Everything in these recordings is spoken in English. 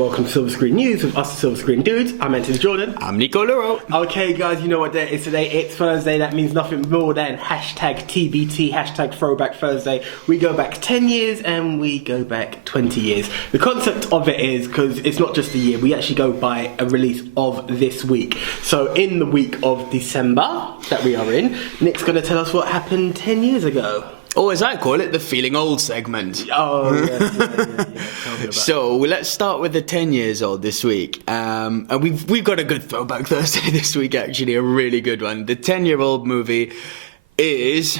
welcome to Silver Screen News with us, the Silver Screen Dudes. I'm Anthony Jordan. I'm Nico Luro. Okay, guys, you know what day it is today. It's Thursday. That means nothing more than hashtag TBT, hashtag Throwback Thursday. We go back 10 years and we go back 20 years. The concept of it is, because it's not just a year, we actually go by a release of this week. So in the week of December that we are in, Nick's going to tell us what happened 10 years ago. Or as I call it, the feeling old segment. Oh, yeah. Tell me about So let's start with the 10 years old this week. And we've got a good Throwback Thursday this week, actually, a really good one. The 10-year-old movie is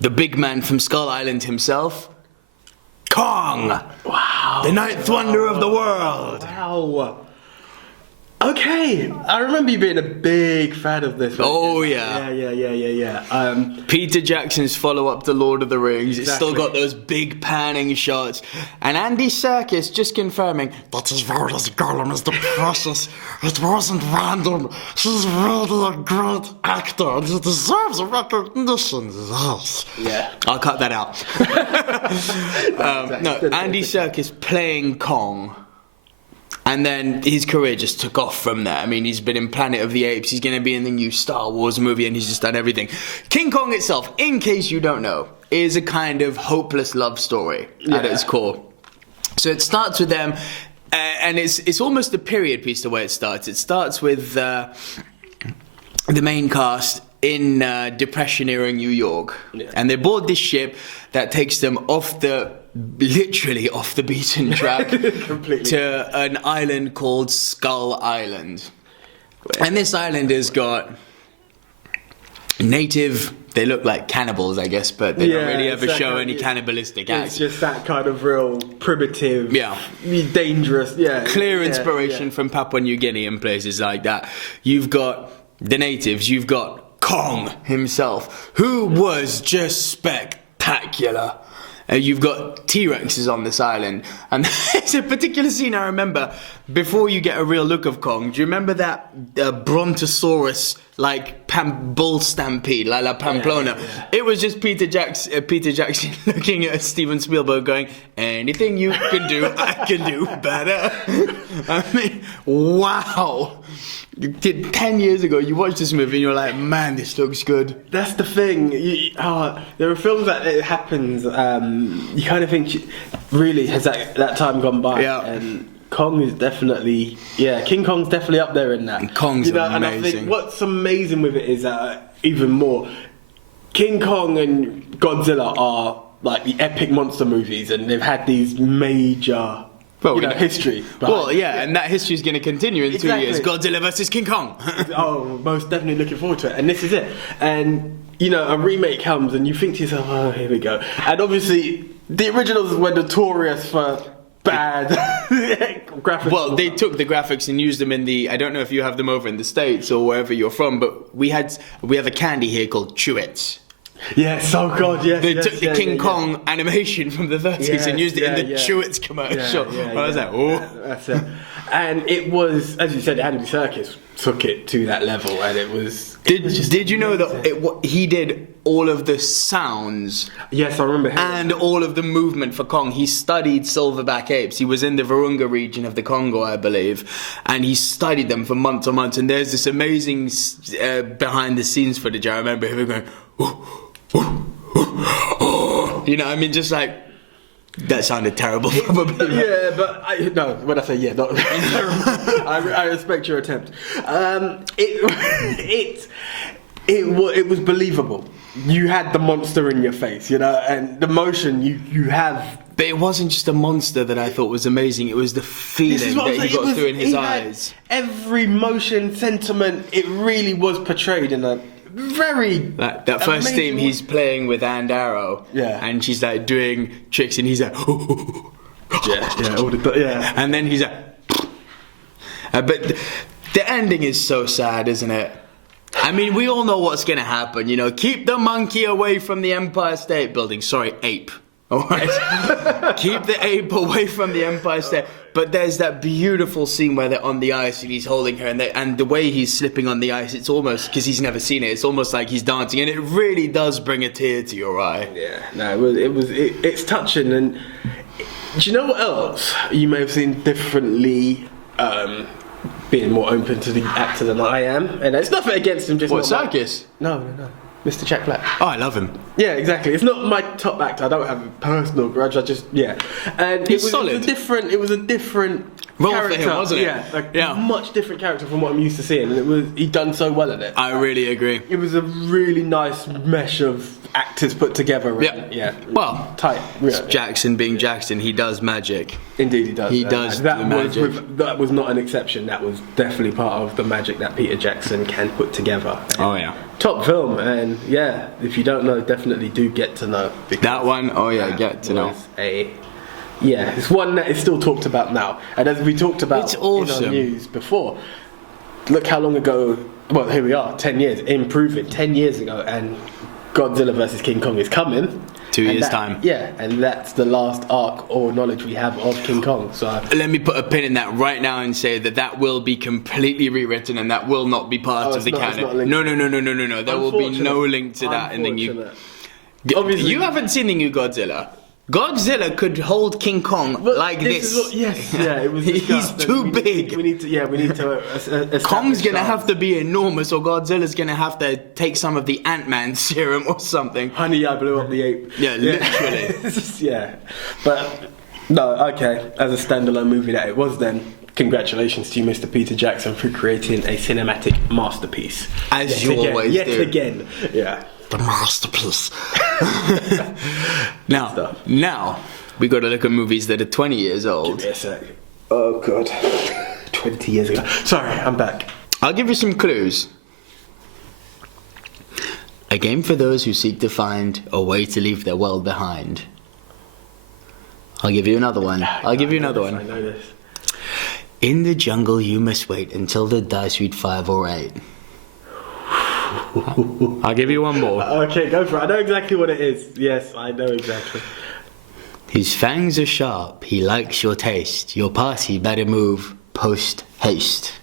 the big man from Skull Island himself, Kong. Wow. The ninth wonder of the world. Wow. Okay, I remember you being a big fan of this one. Oh, yeah. Yeah. Peter Jackson's follow-up to Lord of the Rings. It's still Exactly. got those big panning shots. And Andy Serkis just confirming that his word as Gollum is the precious. It wasn't random. He's really a great actor and he deserves a recognition. Yes. Yeah. I'll cut that out. No, Andy Serkis playing Kong. And then his career just took off from there. I mean, he's been in Planet of the Apes, he's going to be in the new Star Wars movie, and he's just done everything. King Kong itself, in case you don't know, is a kind of hopeless love story at its core. So it starts with them, and it's almost a period piece the way it starts. It starts with the main cast in Depression-era New York. Yeah. And they board this ship that takes them literally off the beaten track to an island called Skull Island. And this island has got native, they look like cannibals, I guess, but they don't really ever show any cannibalistic acts. It's just that kind of real primitive, dangerous, clear inspiration from Papua New Guinea and places like that. You've got the natives, you've got Kong himself, who was just spectacular. You've got T-Rexes on this island, and there's a particular scene I remember before you get a real look of Kong. Do you remember that Brontosaurus bull stampede, like La Pamplona? Yeah. It was just Peter Jackson looking at Steven Spielberg going, anything you can do, I can do better. I mean, wow. 10 years ago, you watched this movie and you're like, man, this looks good. That's the thing. There are films that it happens, you kind of think, really, has that time gone by? Yeah. And Kong is definitely, King Kong's definitely up there in that. And Kong's amazing. And I think what's amazing with it is that even more, King Kong and Godzilla are like the epic monster movies, and they've had these major... history. And that history is going to continue in 2 years. Godzilla versus King Kong. Oh, most definitely looking forward to it. And this is it. And, a remake comes and you think to yourself, oh, here we go. And obviously, the originals were notorious for bad graphics. Well, they took the graphics and used them in I don't know if you have them over in the States or wherever you're from, but we have a candy here called Chewits. Yes, oh god, yes. They took the King Kong animation from the 30s and used it in the Chewits commercial. I was like, oh. That's it. And it was, as you said, Andy Serkis took it to that level, and it was... Did you know that he did all of the sounds? Yes, I remember him. And all of the movement for Kong. He studied silverback apes. He was in the Virunga region of the Congo, I believe, and he studied them for months and months. And there's this amazing behind-the-scenes footage. I remember him going, just like that sounded terrible. Probably. Yeah, but when I say not, I respect your attempt. It was believable. You had the monster in your face, and the motion you have. But it wasn't just a monster that I thought was amazing. It was the feeling that he got through in his eyes. Every motion, sentiment, it really was portrayed in a very that first theme he's playing with Ann Darrow, and she's like doing tricks, and he's like, and then he's like, but the ending is so sad, isn't it? I mean, we all know what's gonna happen. Keep the monkey away from the Empire State Building. Sorry, ape. All right, keep the ape away from the Empire State. But there's that beautiful scene where they're on the ice and he's holding her, and the way he's slipping on the ice, it's almost, because he's never seen it, it's almost like he's dancing, and it really does bring a tear to your eye. Yeah, no, it's touching, and Do you know what else you may have seen differently? Being more open to the actor than I am, and it's nothing against him. Just What, not Serkis? No, Mr. Jack Black. Oh, I love him. Yeah, exactly. It's not my top actor. I don't have a personal grudge. I just and He's it solid. was a different Role for character. him, wasn't it? Yeah, much different character from what I'm used to seeing, and he'd done so well in it. I really agree. It was a really nice mesh of actors put together. And, Well, tight. Yeah. Jackson being Jackson, he does magic. Indeed, he does. He does the magic. That was not an exception. That was definitely part of the magic that Peter Jackson can put together. Oh yeah. Top film, and if you don't know, definitely do get to know. That one, get to know. It's one that is still talked about now, and as we talked about It's awesome. in our news before. Look how long ago. Well, here we are, 10 years, improving 10 years ago, and Godzilla vs King Kong is coming. 2 years' time. Yeah, and that's the last arc or knowledge we have of King Kong. So let me put a pin in that right now and say that will be completely rewritten and that will not be part of the canon. No. There will be no link to that in the new. Obviously, you haven't seen the new Godzilla. Godzilla could hold King Kong like this. It was. He's too big. We need to. Kong's gonna have to be enormous, or Godzilla's gonna have to take some of the Ant-Man serum or something. Honey, I blew up the ape. Yeah, literally. But no, okay. As a standalone movie that it was, then congratulations to you, Mr. Peter Jackson, for creating a cinematic masterpiece. As you always do. Yet again, yeah. The masterpiece. Now, we got to look at movies that are 20 years old. Give me a sec. Oh god, 20 years ago. Sorry, I'm back. I'll give you some clues. A game for those who seek to find a way to leave their world behind. I'll give you another one. I know this. In the jungle, you must wait until the dice read 5 or 8. I'll give you one more. Okay, go for it. I know exactly what it is. Yes, I know exactly. His fangs are sharp. He likes your taste. Your party better move post haste.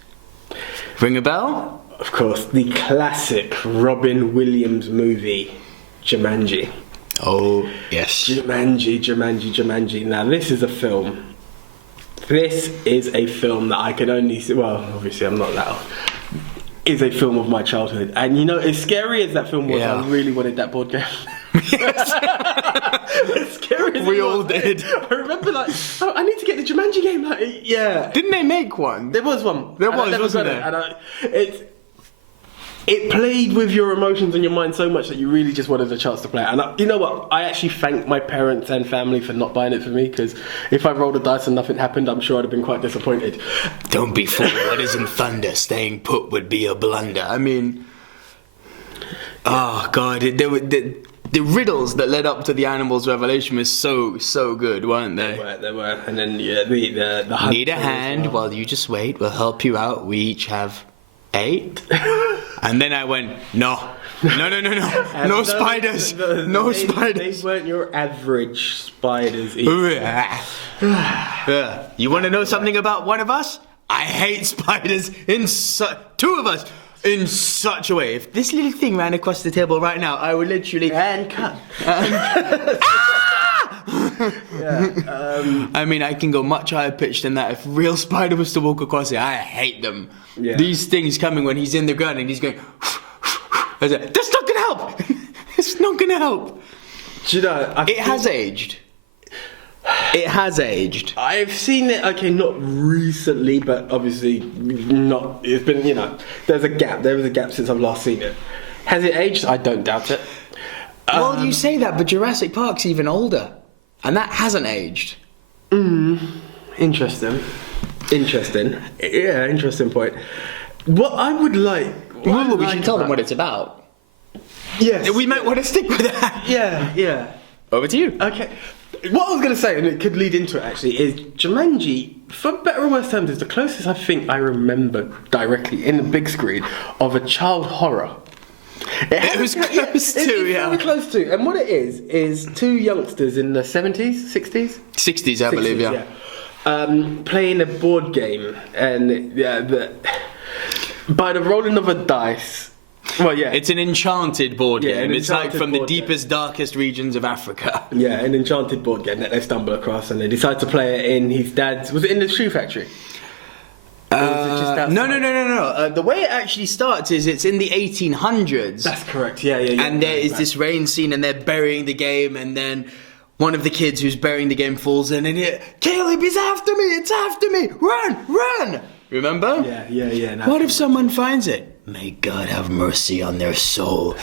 Ring a bell? Of course, the classic Robin Williams movie, Jumanji. Oh, yes. Jumanji. Now, this is a film. This is a film that I can only see. Well, obviously, I'm not that old. Is a film of my childhood, and you know, as scary as that film was, I really wanted that board game. As scary as we all did. I remember, I need to get the Jumanji game. Didn't they make one? There was one. There was, wasn't there? And it played with your emotions and your mind so much that you really just wanted a chance to play it. And you know what? I actually thank my parents and family for not buying it for me, because if I rolled a dice and nothing happened, I'm sure I'd have been quite disappointed. Don't be fooled. What isn't thunder? Staying put would be a blunder. I mean, oh god, the riddles that led up to the animal's revelation was so good, weren't they? They were. And then the need a hand while you just wait. We'll help you out. We each have 8. And then I went, no spiders. No spiders. They weren't your average spiders either. You want to know something about one of us? I hate spiders two of us in such a way. If this little thing ran across the table right now, I would literally... And cut. I mean, I can go much higher pitched than that. If a real spider was to walk across it, I hate them. Yeah. These things coming when he's in the ground and he's going... That's not going to help. It's not going to help. Do you know, it has aged. It has aged. I've seen it, okay, not recently, but obviously not. It's been, there's a gap. There was a gap since I've last seen it. Has it aged? I don't doubt it. Well, you say that, but Jurassic Park's even older. And that hasn't aged. Interesting. Yeah, interesting point. What I would like... we should tell them what it's about. Yes. We might want to stick with that. Yeah. Over to you. Okay. What I was going to say, and it could lead into it actually, is Jumanji, for better or worse terms, is the closest I think I remember directly in the big screen of a child horror. It was close to, It's very close to. And what it is 2 youngsters in the 70s, 60s? 60s, I believe, yeah. Playing a board game, and by the rolling of a dice, Well, yeah. It's an enchanted board Yeah, game. an It's like enchanted from the board game. deepest, darkest regions of Africa. Yeah, an enchanted board game that they stumble across, and they decide to play it in his dad's. Was it in the shoe factory? Or was it just outside? No. The way it actually starts is it's in the 1800s. That's correct. Yeah. And there is this rain scene, and they're burying the game, and then one of the kids who's burying the game falls in, and Caleb, he's after me! It's after me! Run! Remember? Yeah. What if someone finds it? May God have mercy on their soul.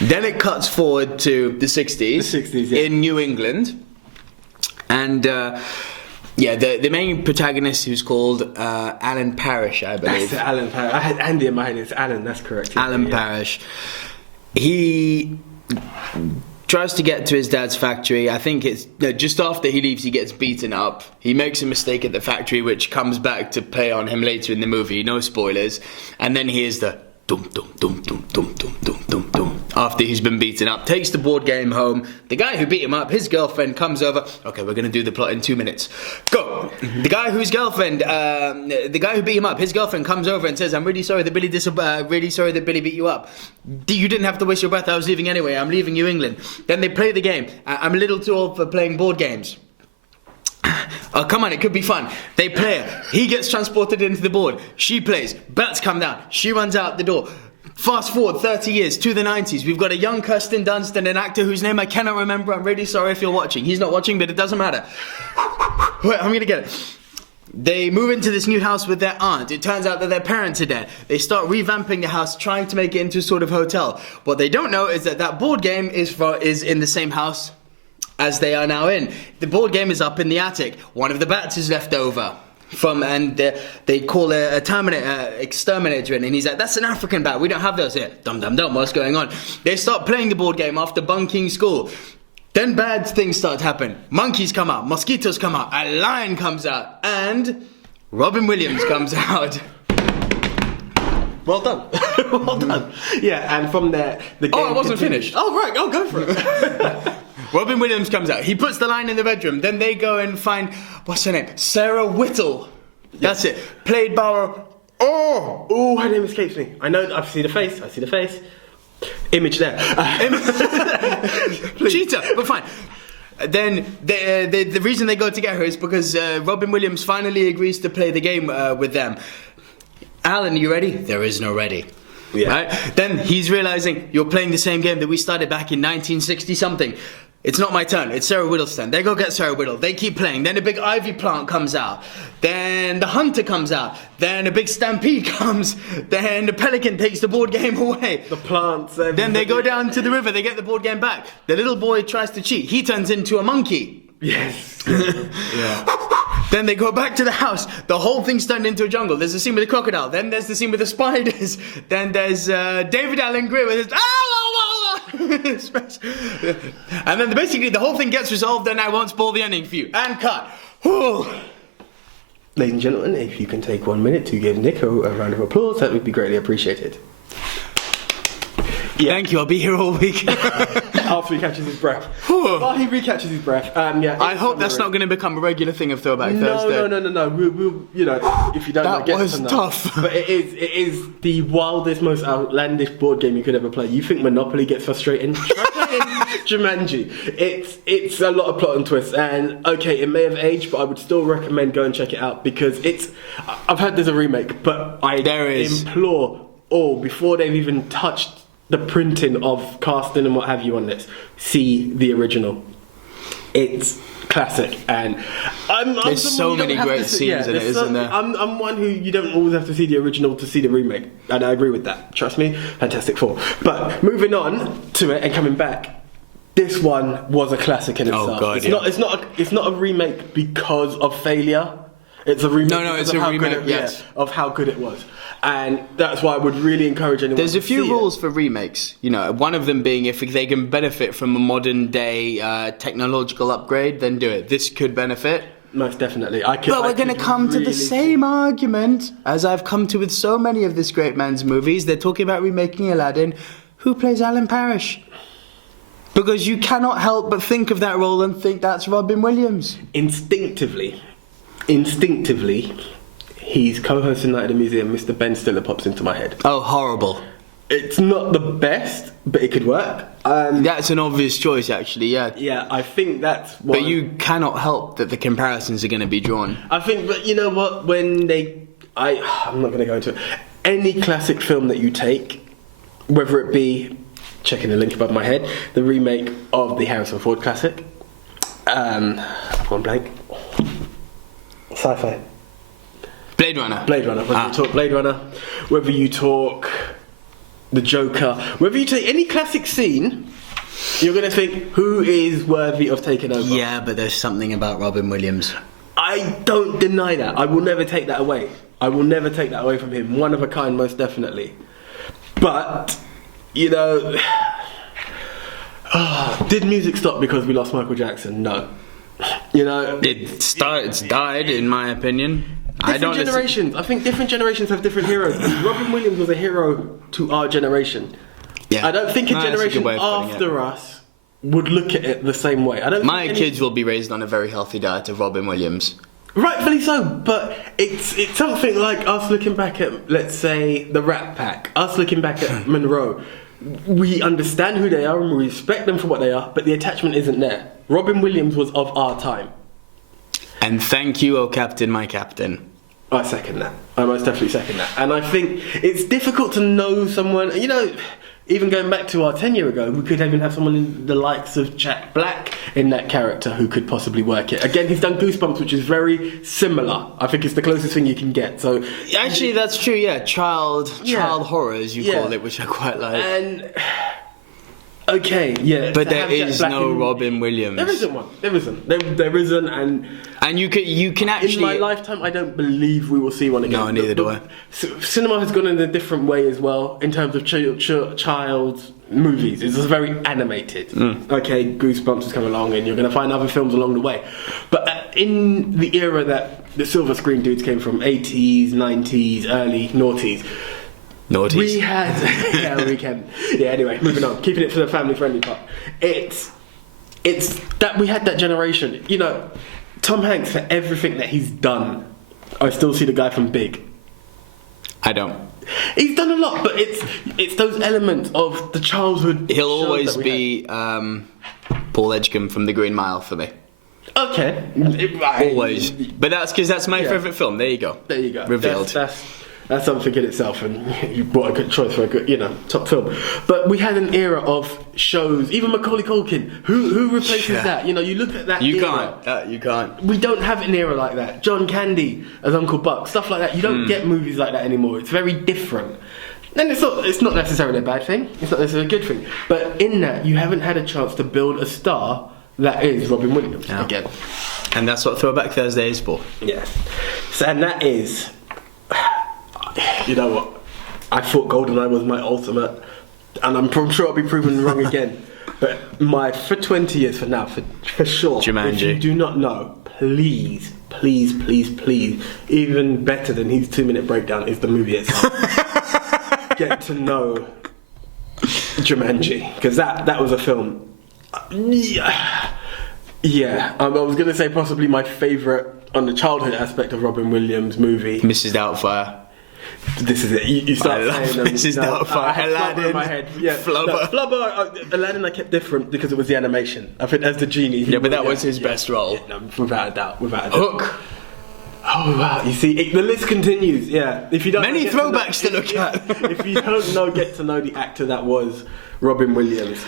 Then it cuts forward to the 60s. The 60s, yeah. In New England. And, the main protagonist, who's called Alan Parrish, I believe. That's Alan Parrish. I had Andy in my head. It's Alan, that's correct. Alan Parrish. He tries to get to his dad's factory. I think it's just after he leaves, he gets beaten up. He makes a mistake at the factory, which comes back to play on him later in the movie. No spoilers. And then he hears the dum dum dum dum dum dum dum dum dum after he's been beaten up. Takes the board game home. The guy who beat him up, his girlfriend, comes over. Okay, we're gonna do the plot in 2 minutes. Go. The guy who beat him up, his girlfriend comes over and says, "I'm really sorry that Billy beat you up. You didn't have to waste your breath. I was leaving anyway. I'm leaving New England." Then they play the game. I'm a little too old for playing board games. Oh, come on, it could be fun. They play it. He gets transported into the board. She plays. Bats come down. She runs out the door. Fast forward 30 years to the 90s. We've got a young Kirsten Dunst and an actor whose name I cannot remember. I'm really sorry if you're watching. He's not watching, but it doesn't matter. Wait, I'm going to get it. They move into this new house with their aunt. It turns out that their parents are dead. They start revamping the house, trying to make it into a sort of hotel. What they don't know is that board game is in the same house as they are now in. The board game is up in the attic. One of the bats is left over they call a exterminator in, and he's like, "That's an African bat. We don't have those here." Dum. What's going on? They start playing the board game after bunking school. Then bad things start to happen. Monkeys come out, mosquitoes come out, a lion comes out, and Robin Williams comes out. Well done. Well done. Yeah, and from there, the game I wasn't continues. finished. Oh, right, I'll go for it. Robin Williams comes out. He puts the line in the bedroom. Then they go and find, what's her name? Sarah Whittle. That's it. Played by... Oh, her name escapes me. I know, I see the face. Image there. Cheetah, but fine. Then the reason they go to get her is because Robin Williams finally agrees to play the game with them. Alan, you ready? There is no ready. Yeah. Right? Then he's realizing, you're playing the same game that we started back in 1960 something. It's not my turn, it's Sarah Whittle's turn. They go get Sarah Whittle, they keep playing. Then a big ivy plant comes out. Then the hunter comes out. Then a big stampede comes. Then the pelican takes the board game away. The plants. Then they go down to the river, they get the board game back. The little boy tries to cheat. He turns into a monkey. Yes. Yeah. Then they go back to the house. The whole thing's turned into a jungle. There's a scene with the crocodile. Then there's the scene with the spiders. Then there's David Allen Greer with his... And then basically the whole thing gets resolved, and I won't spoil the ending for you. And cut. Whew. Ladies and gentlemen, if you can take 1 minute to give Nico a round of applause, that would be greatly appreciated. Yeah. Thank you, I'll be here all week. After he catches his breath. While he recatches his breath. I hope that's not going to become a regular thing of Throwback Thursday. No. We'll, if you don't know, that was tough. But it is the wildest, most outlandish board game you could ever play. You think Monopoly gets frustrating? Try playing Jumanji. It's a lot of plot and twists, and okay, it may have aged, but I would still recommend go and check it out because I've heard there's a remake, but I implore all, before they've even touched the printing of casting and what have you on this, see the original. It's classic, and there's so many great scenes in it, isn't there? I'm one who you don't always have to see the original to see the remake, and I agree with that. Trust me, Fantastic Four. But moving on to it and coming back, this one was a classic in itself. Oh God, it's not a remake because of failure. It's a remake. No, it's a remake. Yes, of how good it was. And that's why I would really encourage anyone There's to a few see rules for remakes. One of them being if they can benefit from a modern day technological upgrade, then do it. This could benefit. Most definitely. But we're going to come to the same argument as I've come to with so many of this great man's movies. They're talking about remaking Aladdin. Who plays Alan Parrish? Because you cannot help but think of that role and think that's Robin Williams. Instinctively, he's co-hosting Night at the Museum. Mr. Ben Stiller pops into my head. Oh, horrible. It's not the best, but it could work. That's an obvious choice, actually, yeah. Yeah, I think that's what... But you cannot help that the comparisons are going to be drawn. I think, but you know what, when I'm not going to go into it. Any classic film that you take, whether it be, checking the link above my head, the remake of the Harrison Ford classic, I've gone blank. Sci-fi. Blade Runner. Whether you talk Blade Runner, whether you talk The Joker, whether you take any classic scene, you're going to think, who is worthy of taking over? Yeah, but there's something about Robin Williams. I don't deny that. I will never take that away. I will never take that away from him. One of a kind, most definitely. But, you know... did music stop because we lost Michael Jackson? No. You know... It's died, in my opinion. Different generations. I think different generations have different heroes. Robin Williams was a hero to our generation. Yeah. I don't think a generation after us would look at it the same way. My kids will be raised on a very healthy diet of Robin Williams. Rightfully so, but it's something like us looking back at, let's say, the Rat Pack, us looking back at Monroe. We understand who they are and we respect them for what they are, but the attachment isn't there. Robin Williams was of our time. And thank you, oh captain, my captain. I second that. I most definitely second that. And I think it's difficult to know someone, you know, even going back to our 10-year ago, we could even have someone in the likes of Jack Black in that character who could possibly work it. Again, he's done Goosebumps, which is very similar. I think it's the closest thing you can get. So actually, that's true, yeah. Child horror, as you call it, which I quite like. And... okay, yeah. But there is no Robin Williams. There isn't one. There isn't, and you can actually... In my lifetime, I don't believe we will see one again. No, neither do I. Cinema has gone in a different way as well in terms of child movies. It's just very animated. Okay, Goosebumps has come along, and you're going to find other films along the way. But in the era that the silver screen dudes came from, 80s, 90s, early noughties. Naughties. We had... yeah, we can. Yeah, anyway, moving on. Keeping it to the family-friendly part. It's that we had that generation. You know, Tom Hanks, for everything that he's done, I still see the guy from Big. I don't. He's done a lot, but it's those elements of the childhood. He'll always be Paul Edgecombe from The Green Mile for me. Okay. Always. But that's because that's my favourite film. There you go. There you go. Revealed. That's something in itself, and you brought a good choice for a good, top film. But we had an era of shows, even Macaulay Culkin. Who replaces that? You know, you look at that era. You can't. We don't have an era like that. John Candy as Uncle Buck, stuff like that. You don't get movies like that anymore. It's very different. And it's not necessarily a bad thing. It's not necessarily a good thing. But in that, you haven't had a chance to build a star that is Robin Williams again. And that's what Throwback Thursday is for. Yeah. So, and that is... You know what? I thought GoldenEye was my ultimate, and I'm sure I'll be proven wrong again. But for 20 years for now, for sure. Jumanji. If you do not know, please, even better than his 2-minute breakdown is the movie itself. Get to know Jumanji, because that was a film. Yeah. I was going to say possibly my favourite on the childhood aspect of Robin Williams movie. Mrs. Doubtfire. This is it. You start saying Mrs. Doubtfire. Aladdin. In my head. Yeah. Flubber. Flubber. Aladdin I kept different because it was the animation. I think as the genie. Yeah, but that was his best role. Yeah, no, without a doubt. Hook. Oh wow! You see, the list continues. Yeah. If you don't many throwbacks to look at. If you don't get to know the actor that was Robin Williams.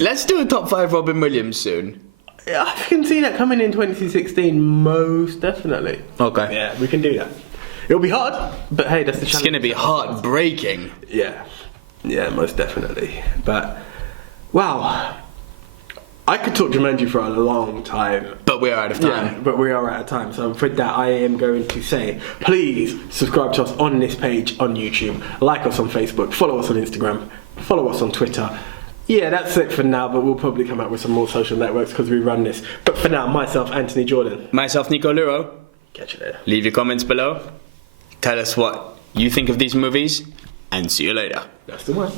Let's do a top 5 Robin Williams soon. I can see that coming in 2016, most definitely. Okay. Yeah, we can do that. It'll be hard, but hey, that's the challenge. It's going to be heartbreaking. Yeah, most definitely. But, wow. I could talk Jumanji for a long time. But we are out of time. Yeah, but we are out of time. So for that, I am going to say, please subscribe to us on this page on YouTube. Like us on Facebook. Follow us on Instagram. Follow us on Twitter. Yeah, that's it for now, but we'll probably come out with some more social networks because we run this. But for now, myself, Anthony Jordan. Myself, Nico Luro. Catch you later. Leave your comments below. Tell us what you think of these movies, and see you later. That's the one.